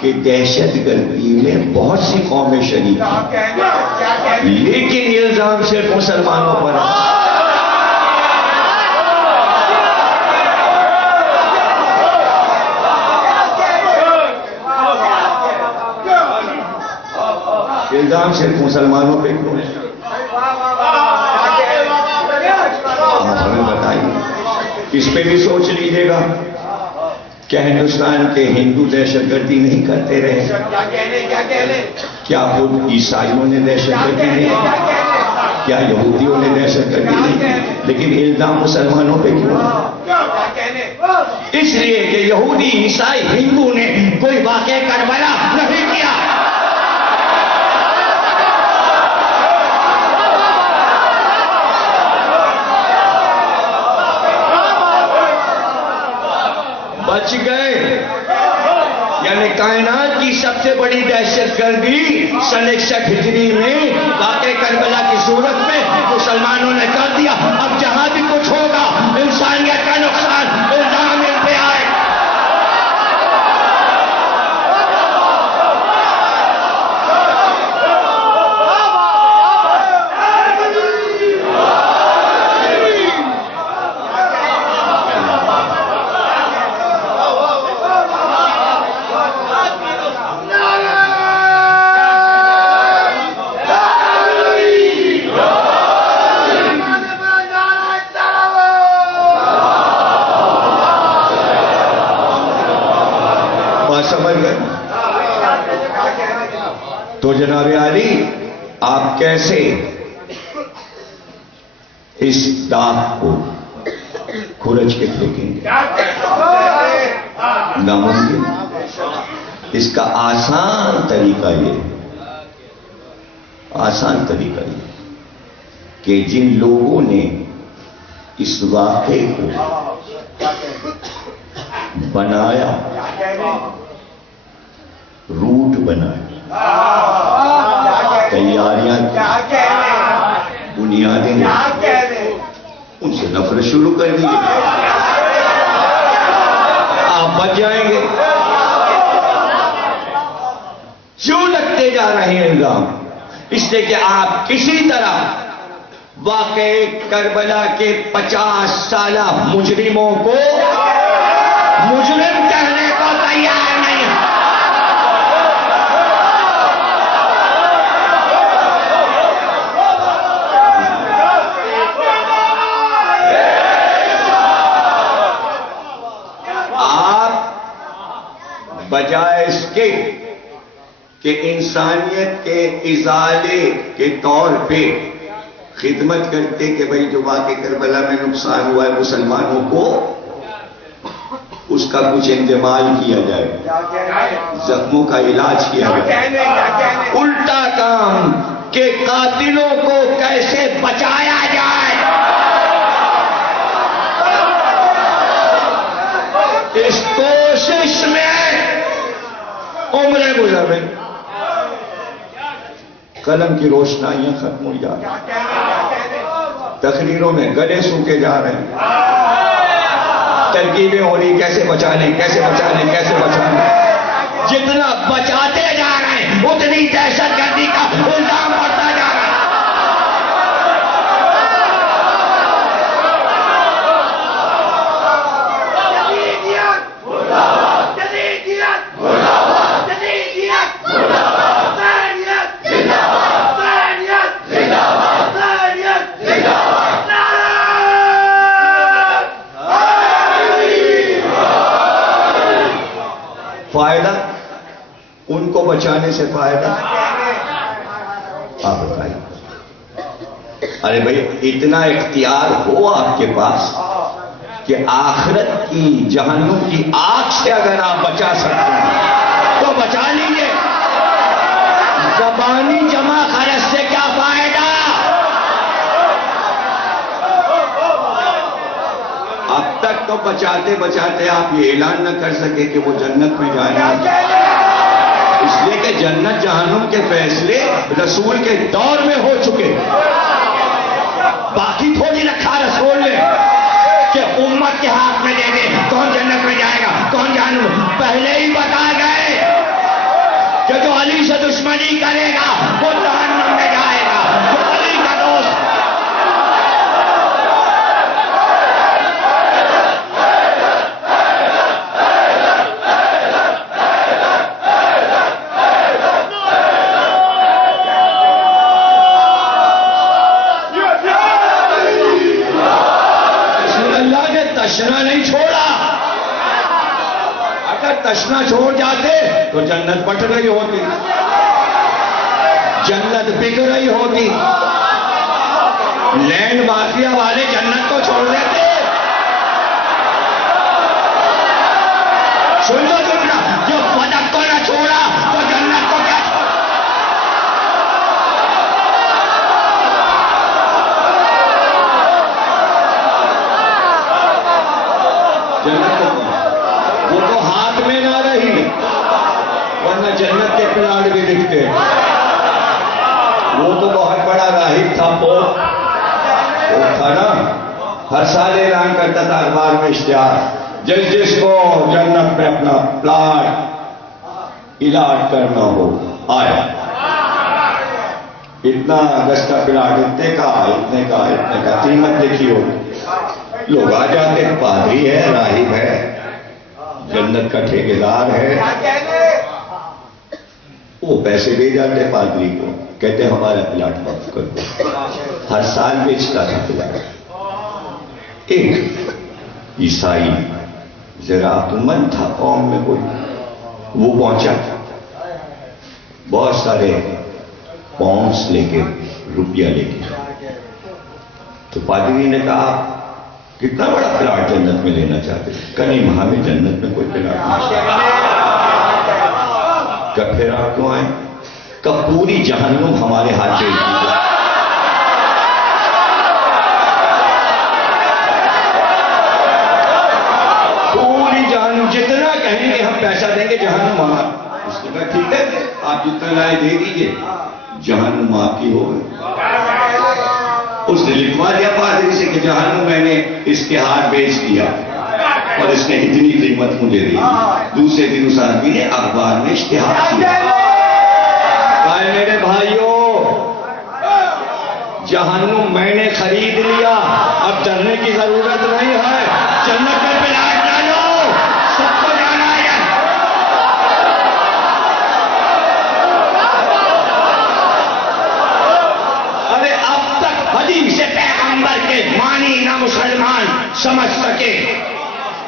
کہ دہشت گردی میں بہت سی قومیں شریک ہیں، لیکن یہ الزام صرف مسلمانوں پر ہے۔ الزام صرف مسلمانوں پہ کیوں ہے؟ آپ ہمیں بتائیے، اس پہ بھی سوچ لیجیے گا۔ کیا ہندوستان کے ہندو دہشت گردی نہیں کرتے رہے؟ کیا خود عیسائیوں نے دہشت گردی نہیں کی؟ کیا یہودیوں نے دہشت گردی نہیں کی؟ لیکن الزام مسلمانوں پہ کیوں ہے؟ اس لیے کہ یہودی، عیسائی، ہندو نے کوئی واقعہ کربلا نہیں کیا۔ بچ گئے، یعنی کائنات کی سب سے بڑی دہشت گردی سن 61 ہجری میں واقع کربلا کی صورت میں مسلمانوں نے کر دیا۔ اب جہاں بھی کچھ ہوگا انسانیت کا نقصان الزام ان پہ آئے۔ سمجھ گئے؟ تو جناب عالی، آپ کیسے اس داغ کو کھرچ کے پھینکیں گے؟ ناممکن۔ اس کا آسان طریقہ یہ کہ جن لوگوں نے اس واقعے کو بنایا، روٹ بنایا، تیاریاں، بنیادیں، ان سے نفرت شروع کر دی، آپ بچ جائیں گے۔ کیوں لگتے جا رہے ہیں الزام؟ اس لیے کہ آپ کسی طرح واقع کربلا کے 50 سالہ مجرموں کو مجرم کہنے کو تیار نہیں ہے۔ بجائے اس کے کہ انسانیت کے ازالے کے طور پہ خدمت کرتے کہ بھئی جو واقع کربلا میں نقصان ہوا ہے مسلمانوں کو، اس کا کچھ انتظام کیا جائے، زخموں کا علاج کیا جائے، الٹا کام کہ قاتلوں کو کیسے بچایا جائے، اس کوشش میں عمریں گزر رہی، قلم کی روشنائیاں ختم ہو جا رہی، تقریروں میں گلے سوکھے جا رہے ہیں، ترکیبیں ہو رہی کیسے بچا لیں، کیسے بچا لیں، کیسے بچا لیں۔ جتنا بچاتے جا رہے ہیں اتنی دہشت گردی کا الزام بڑھتا جا رہا ہے۔ فائدہ ان کو بچانے سے فائدہ آپ بتائیے۔ ارے بھائی اتنا اختیار ہو آپ کے پاس کہ آخرت کی جہنم کی آگ سے اگر آپ بچا سکتے ہیں تو بچا لیجیے۔ زبانی جمع خرچ سے کیا فائدہ؟ اب تک تو بچاتے بچاتے آپ یہ اعلان نہ کر سکے کہ وہ جنت میں جائیں گے، اس لیے کہ جنت جہنم کے فیصلے رسول کے دور میں ہو چکے۔ باقی تھوڑی رکھا رسول نے کہ امت کے ہاتھ میں دے دے کون جنت میں جائے گا کون جہنم، پہلے ہی بتا گئے دشمنی کرے گا وہ جہنم میں جائے گا. جو علی کا دوست تشنا نہیں چھوڑا. اگر تشنا چھوڑ جاتے تو جنت بٹ رہی ہوتی, جنت بک رہی ہوتی. لینڈ مافیا والے جنت کو چھوڑ دیتے. سن لو جملہ, جو بدک کو نہ چھوڑا تو جنت کو کیا چھوڑا. جنت وہ تو ہاتھ میں نہ رہی, ورنہ جنت کے پلاٹ بھی دکھتے. وہ تو بہت بڑا راہب تھا, وہ تھا نا, ہر سال اعلان کرتا تھا اخبار میں اشتہار, جس جس کو جنت میں اپنا پلاٹ الاٹ کرنا ہو آیا. اتنا گز کا پلاٹ, اتنے کا قیمت دیکھی ہوگی. لوگ آ جاتے, پادری ہے, راہب ہے, جنت کا ٹھیکیدار ہے, وہ پیسے دے جاتے پادری کو, کہتے ہمارا پلاٹ وقف کر دو. ہر سال بیچتا تھا پلاٹ. ایک عیسائی ذرا عقلمند تھا قوم میں کوئی, وہ پہنچا, بہت سارے پاؤنڈس لے کے, روپیہ لے کے. تو پادری نے کہا کتنا بڑا پلاٹ جنت میں لینا چاہتے. نہیں, وہاں میں جنت میں کوئی پلاٹ نہیں. کب پھر آپ کیوں آئے؟ کب پوری جہنم ہمارے ہاتھ بھیج دی. پوری جہنم, جتنا کہیں گے ہم پیسہ دیں گے جہنم ہمارا. اس نے کہا ٹھیک ہے, آپ جتنا لائے دے دیجیے, جہنم آپ کی ہو گئی. اس نے لکھوا دیا پادری سے کہ جہنم میں نے اشتہار بیچ دیا, اور اس نے اتنی قیمت مجھے دی. دوسرے دن اس آدمی نے اخبار میں اشتہار کیا, کہا میرے بھائیوں جہنم میں نے خرید لیا, اب ڈرنے کی ضرورت نہیں ہے. جنت میں پلاٹ ڈالو, سب کو جانا ہے. ارے اب تک حدیث پیغمبر کے معنی نہ مسلمان سمجھ سکے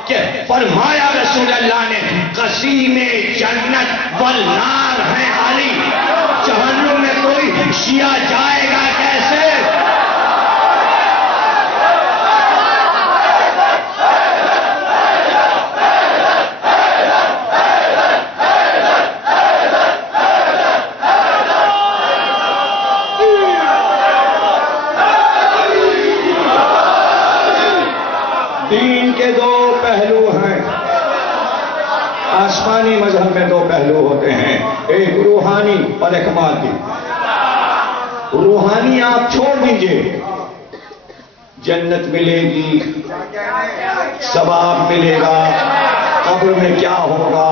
کہ فرمایا رسول اللہ نے قسیم جنت والنار ہے علی. جہنم میں کوئی شیعہ جائے گا کیسے؟ دین کے دو پہلو ہیں. آسمانی مذہب میں دو پہلو ہوتے ہیں, ایک روحانی اور ایک مادی. روحانی آپ چھوڑ دیجئے, جنت ملے گی, ثواب ملے گا, قبر میں کیا ہوگا,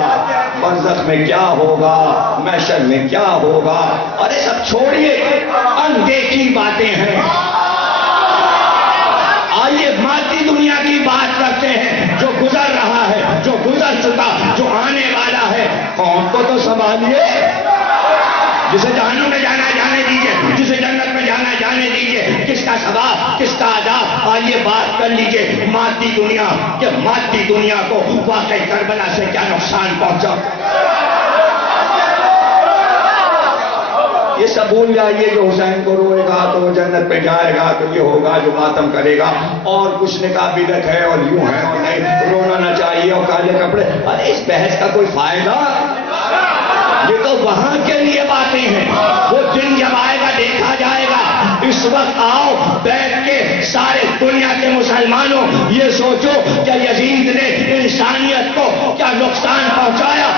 برزخ میں کیا ہوگا, محشر میں کیا ہوگا, ارے سب چھوڑیے, اندیکھی باتیں ہیں. آئیے مادی دنیا کی بات کرتے ہیں, جو گزر رہا ہے, جو گزر چکا, جو آنے والا ہے. قوم کو تو سنبھالیے. جسے جہنم میں جانا جانے دیجئے, جسے جنت میں جانا جانے دیجئے. کس کا ثواب, کس کا عذاب, آئیے بات کر لیجئے مادی دنیا, کہ مادی دنیا کو واقعی کربلا سے کیا نقصان پہنچا. یہ سب بھول جائیے, جو حسین کو روئے گا تو وہ جنت پہ جائے گا, تو یہ ہوگا جو ماتم کرے گا, اور کچھ نے کہا بدعت ہے اور یوں ہے اور نہیں, رونا نہ چاہیے اور کالے کپڑے. ارے اس بحث کا کوئی فائدہ, یہ تو وہاں کے لیے باتیں ہیں. وہ دن جب آئے گا دیکھا جائے گا. اس وقت آؤ بیٹھ کے سارے دنیا کے مسلمانوں یہ سوچو کہ یزید نے انسانیت کو کیا نقصان پہنچایا.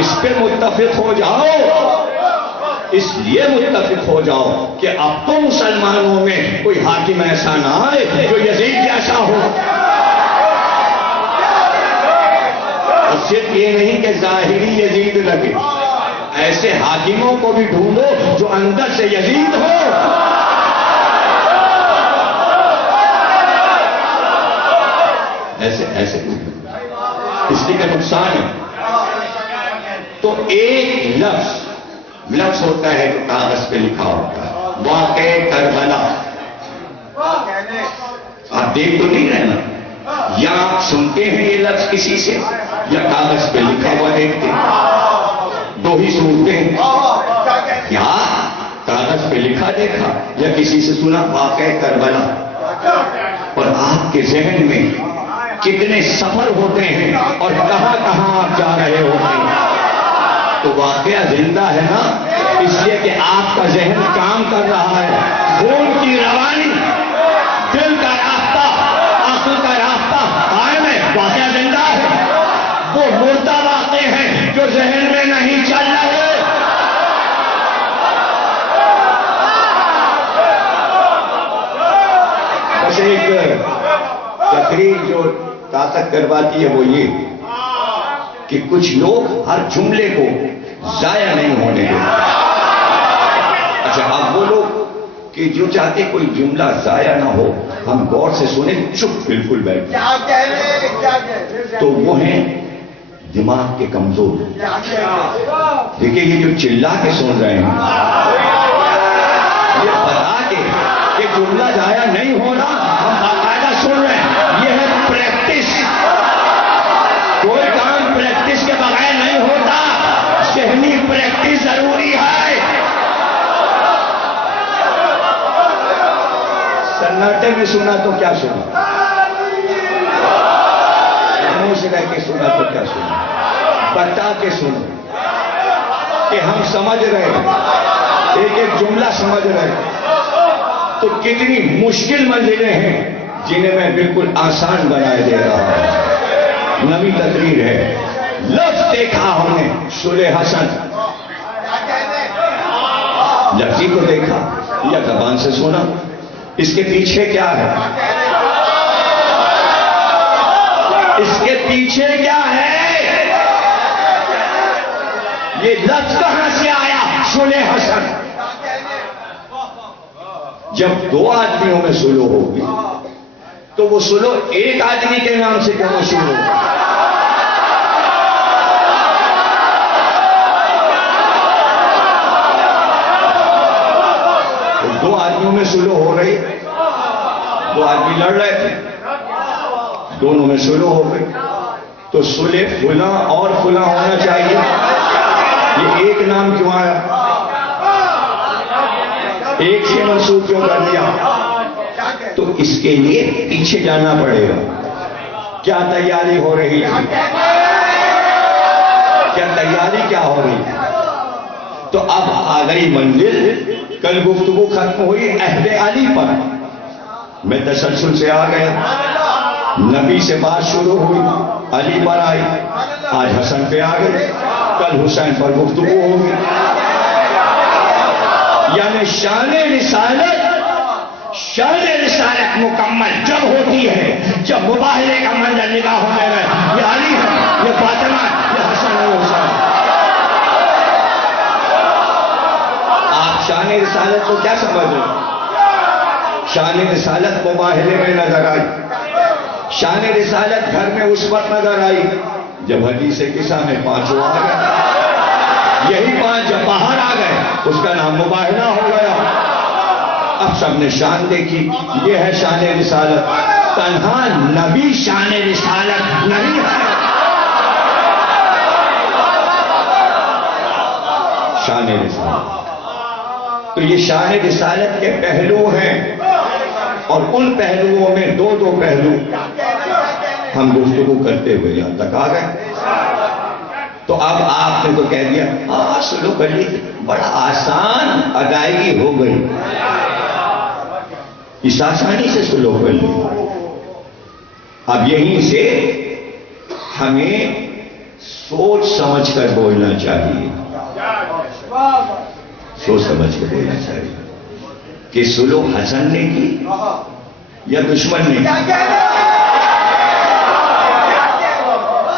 اس پہ متفق ہو جاؤ, اس لیے متفق ہو جاؤ کہ اب تو مسلمانوں میں کوئی حاکم ایسا نہ آئے جو یزید جیسا ہو. صرف یہ نہیں کہ ظاہری یزید لگے، ایسے حاکموں کو بھی ڈھونڈو جو اندر سے یزید ہو۔ ایسے اس لیے کا نقصان ہے۔ تو ایک لفظ ہوتا ہے جو کاغذ پہ لکھا ہوتا ہے، واقع کربلا۔ آپ دیکھ تو نہیں رہے نا، یا آپ سنتے ہیں یہ لفظ کسی سے یا کاغذ پہ لکھا ہوا دیکھتے ہیں، دو ہی صورتیں ہیں، یا کاغذ پہ لکھا دیکھا یا کسی سے سنا واقع کربلا۔ اور آپ کے ذہن میں کتنے سفر ہوتے ہیں اور کہاں کہاں آپ جا رہے ہوتے ہیں۔ تو واقعہ زندہ ہے نا، اس لیے کہ آپ کا ذہن کام کر رہا ہے، خون کی روانی، دل کا راستہ، عقل کا راستہ قائم ہے، واقعہ زندہ ہے۔ وہ مردہ واقع ہیں جو ذہن میں نہیں چل رہے۔ بس ایک تقریر جو طاقت کرواتی ہے وہ یہ کہ کچھ لوگ ہر جملے کو ضائع نہیں ہونے دیتے۔ اچھا، اب وہ لوگ کہ جو چاہتے کوئی جملہ ضائع نہ ہو، ہم غور سے سنیں، چپ بالکل بیٹھ، تو وہ ہیں دماغ کے کمزور۔ دیکھیں یہ جو چلا کے سن رہے ہیں، یہ بتا کے کہ جملہ ضائع نہیں ہونا، ہم باقاعدہ سن رہے ہیں، یہ ہے پریکٹس۔ کوئی کام پریکٹس کے بغیر نہیں ہوتا، ذہنی پریکٹس ضروری ہے۔ سناٹے میں سنا تو کیا سنا، خاموش رہ کے سنا تو کیا سنا، بتا کے سنو کہ ہم سمجھ رہے ہیں، ایک ایک جملہ سمجھ رہے ہیں۔ تو کتنی مشکل منزلیں ہیں جنہیں میں بالکل آسان بنائے دے رہا ہوں۔ نئی تقریر ہے، لفظ دیکھا ہم نے صلح حسن، لفظی کو دیکھا یا زبان سے سنا، اس کے پیچھے کیا ہے، اس کے پیچھے کیا ہے، یہ لفظ کہاں سے آیا، صلح حسن۔ جب دو آدمیوں میں سلو ہوگی تو وہ سلو ایک آدمی کے نام سے کیوں مشہور ہوگا؟ دو آدمیوں میں سلو ہو رہی، دو آدمی لڑ رہے تھے، دونوں میں سلو ہو گئی، تو سلح فلاں اور فلاں ہونا چاہیے، یہ ایک نام کیوں آیا، ایک سے منسوخ کیوں کر دیا؟ تو اس کے لیے پیچھے جانا پڑے گا۔ کیا تیاری ہو رہی ہے، کیا تیاری کیا ہو رہی ہے؟ تو اب آ گئی منزل، کل گفتگو ختم ہوئی عہد علی پر، میں تسلسل سے آ گیا، نبی سے بات شروع ہوئی، علی پر آئی، آج حسن پہ آ گئے، کل حسین پر گفتگو ہوگی۔ یعنی شان رسالت مکمل جب ہوتی ہے جب مباہلے کا منظر نگاہوں میں ہے، یہ علی ہے، یہ فاطمہ ہے، یہ حسن ہے، حسین۔ آپ شان رسالت کو کیا سمجھ رہے ہیں؟ شان رسالت مباہلے میں نظر آئی، شان رسالت گھر میں اس وقت نظر آئی جب حدیث قصہ میں پانچوں آ گئے، یہی پانچ جب باہر آ گئے اس کا نام مباہلہ ہو گیا۔ اب سب نے شان دیکھی، یہ ہے شان رسالت، تنہا نبی شان رسالت نہیں ہے۔ شان رسالت، تو یہ شان رسالت کے پہلو ہیں، اور ان پہلوؤں میں دو پہلو ہم گفتگو کرتے ہوئے یہاں تک آ گئے۔ تو اب آپ نے تو کہہ دیا سلو کر لی، بڑا آسان ادائیگی ہو گئی، اس آسانی سے سلو کر لی۔ اب یہیں سے ہمیں سوچ سمجھ کر بولنا چاہیے، سوچ سمجھ کر بولنا چاہیے کہ سلو حسن نے کی یا دشمن نے کی؟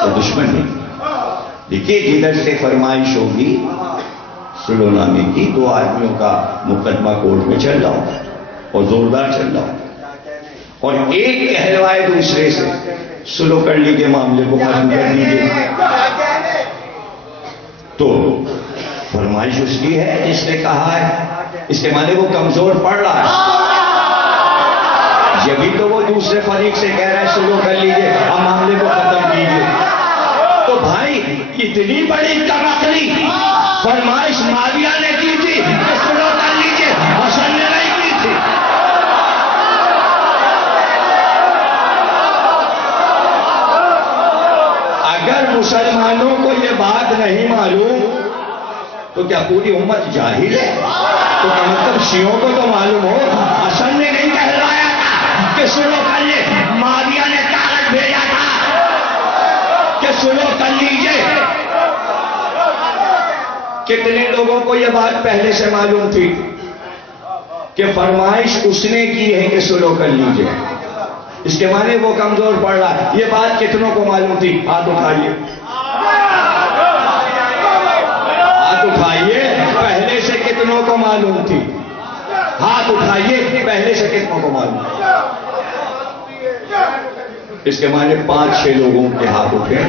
تو دشمن نے کی۔ دیکھیے جدھر سے فرمائش ہوگی سلو نامے کی، 2 آدمیوں کا مقدمہ کورٹ میں چل رہا ہو اور زوردار چل رہا ہو، اور ایک کہلوائے دوسرے سے سلو کر لیجیے، معاملے کو ختم کر دیجیے، تو فرمائش اس کی ہے جس نے کہا ہے، اس کے معنی وہ کمزور پڑ رہا ہے، جبھی تو وہ دوسرے فریق سے کہہ رہا ہے سلو کر لیجیے، اب معاملے کو ختم کیجیے۔ تو بھائی اتنی بڑی کمکری فرمائش معاویہ نے کی تھی کہ سلو کر لیجیے، حسن نے نہیں کی تھی۔ اگر مسلمانوں کو یہ بات نہیں معلوم تو کیا پوری امت جاہل ہے؟ تو کم از کم شیعوں کو تو معلوم ہو، حسن نے نہیں کہلایا تھا کہ سلو کر لے، معاویہ نے کاغذ بھیجا تھا کہ سلو کر لیجیے۔ کتنے لوگوں کو یہ بات پہلے سے معلوم تھی کہ فرمائش اس نے کی ہے کہ سلو کر لیجیے، اس کے معنی وہ کمزور پڑ رہا ہے؟ یہ بات کتنوں کو معلوم تھی؟ ہاتھ اٹھائیے، ہاتھ اٹھائیے، پہلے سے کتنوں کو معلوم تھی؟ ہاتھ اٹھائیے، پہلے سے کتنوں کو معلوم تھی؟ اس کے معنی 5-6 لوگوں کے ہاتھ اٹھے۔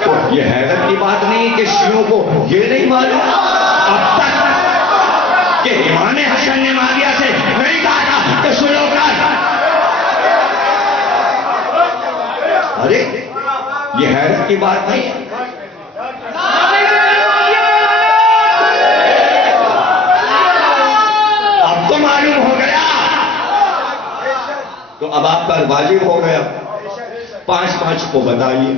تو یہ حیرت کی بات نہیں کہ شیعوں کو یہ نہیں معلوم اب تک کہ امام حسن نے معاویہ سے نہیں کہا تھا کہ سلو کر۔ ارے یہ حیرت کی بات نہیں ہے۔ اب تو معلوم ہو گیا، تو اب آپ پر واجب ہو گیا 5-5 کو بتائیے۔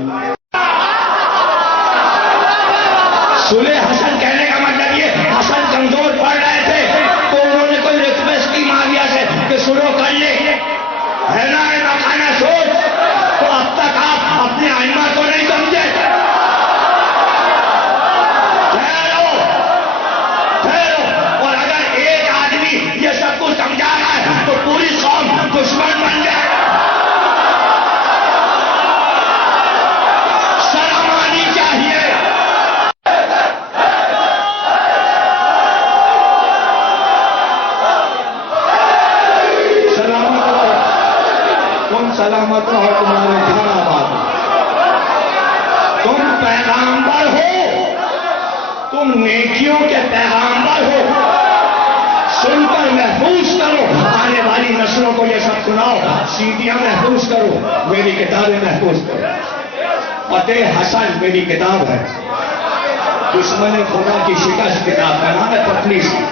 سلح حسن کہنے کا مطلب یہ حسن کمزور پڑ رہے تھے تو انہوں نے کوئی ریکویسٹ کی معاویہ سے کہ سلو کر لے، ہے نا مکانہ سوچ؟ تو اب تک آپ اپنے ائمہ کو نہیں سمجھے۔ ٹھہرو، اور اگر ایک آدمی یہ سب کچھ سمجھا رہا ہے تو پوری قوم دشمن بن جائے۔ شرم آنی چاہیے۔ سلامت رہو، تمہارے گھر آباد۔ تم پیغامبر ہو، تم نیکیوں کے پیغامبر ہو، سن کر محفوظ کرو، آنے والی نسلوں کو یہ سب سناؤ، سیدیاں محفوظ کرو، میری کتابیں محفوظ کرو۔ فتح حسن میری کتاب ہے، دشمن خدا کی شکست کتاب کا نام ہے، پتلی سی،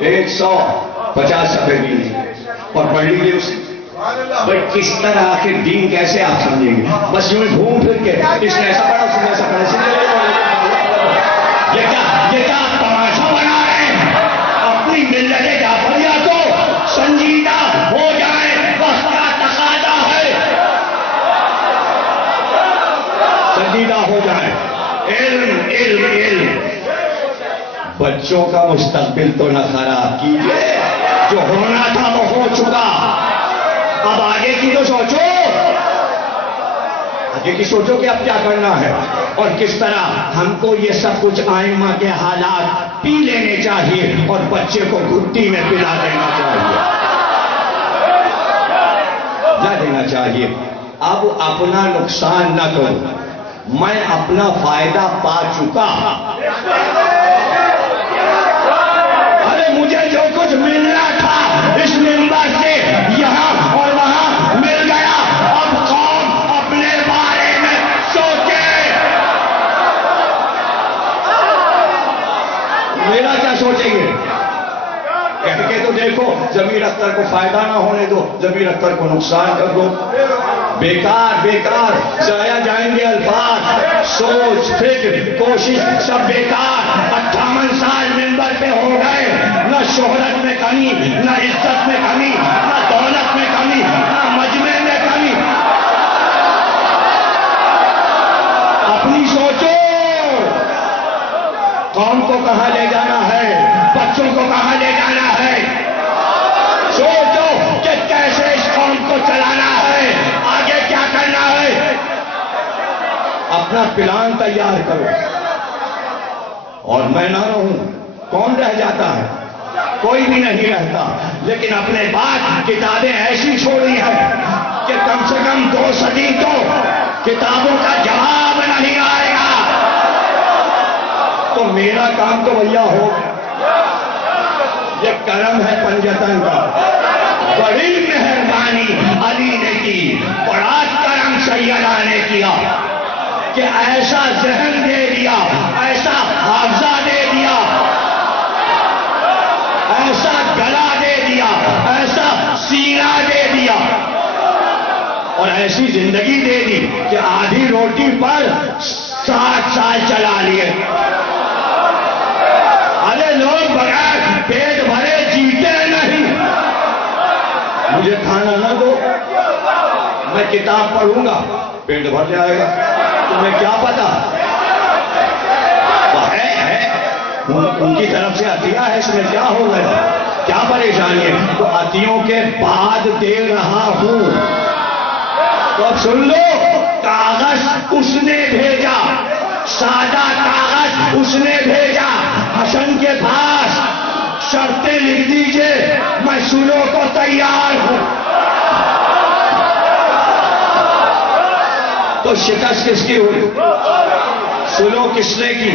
150 صفحے کی نہیں، اور پڑھ لیجیے اسے۔ بھائی کس طرح آخر دین کیسے آپ سمجھیں گے؟ بس یوں گھوم پھر کے اس نے ایسا پڑھا، اس نے ایسا پڑھا، یہ کیا تماشا بنا رہے ہیں؟ اپنی ملت جعفریہ کو سنجیدہ ہو جائے، وقت کا تقاضا ہے، سنجیدہ ہو جائے۔ علم علم علم، بچوں کا مستقبل تو نہ خراب کیجیے، جو ہونا تھا وہ ہو چکا، اب آگے کی تو سوچو، آگے کی سوچو کہ اب کیا کرنا ہے اور کس طرح ہم کو یہ سب کچھ ائمہ کے حالات پی لینے چاہیے اور بچے کو گھٹی میں پلا دینا چاہیے۔ اب اپنا نقصان نہ کرو، میں اپنا فائدہ پا چکا، ارے مجھے جو کچھ ملنا تھا اس منبر سے یہاں اور وہاں مل گیا، اب قوم اپنے بارے میں سوچے۔ میرا کیا سوچیں گے؟ کہہ کے تو دیکھو، ضمیر اختر کو فائدہ نہ ہونے دو، ضمیر اختر کو نقصان کر دو، بیکار بیکار ضائع جائیں گے الفاظ، سوچ فکر کوشش سب بیکار۔ 58 سال منبر پہ ہو گئے، نہ شہرت میں کمی، نہ عزت میں کمی، نہ دولت میں کمی، نہ مجمع میں کمی۔ اپنی سوچو، قوم کو کہاں لے جانا ہے، بچوں کو کہاں لے جانا ہے، سوچو کہ کیسے اس قوم کو چلانا ہے، آگے کیا کرنا ہے۔ اپنا پلان تیار کرو، اور میں نہ رہوں، کون رہ جاتا ہے؟ کوئی بھی نہیں رہتا، لیکن اپنے بعد کتابیں ایسی چھوڑی ہیں کہ کم سے کم 2 صدی تو کتابوں کا جواب نہیں آئے گا۔ تو میرا کام تو بھیا ہو گیا، یہ کرم ہے پنجتن کا، بڑی مہربانی علی نے کی، بڑا کرم سیدہ نے کیا کہ ایسا ذہن دے دیا، ایسا حافظہ دے دیا، ایسا گلا دے دیا، ایسا سینہ دے دیا، اور ایسی زندگی دے دی کہ آدھی روٹی پر 60 سال چلا لیے۔ ارے لوگ بغیر پیٹ بھرے جیتے نہیں۔ مجھے کھانا نہ دو، میں کتاب پڑھوں گا، پیٹ بھر جائے گا، تمہیں کیا پتا؟ ان کی طرف سے عطیہ ہے، اس میں کیا ہو گیا؟ کیا پریشانی ہے؟ تو عطیوں کے بعد دے رہا ہوں۔ تو اب سن لو، کاغذ اس نے بھیجا، سادہ کاغذ اس نے بھیجا حسن کے پاس، شرطیں لکھ دیجئے، میں سلو کو تیار ہوں۔ تو شکست کس کی ہوئی؟ سلو کس نے کی؟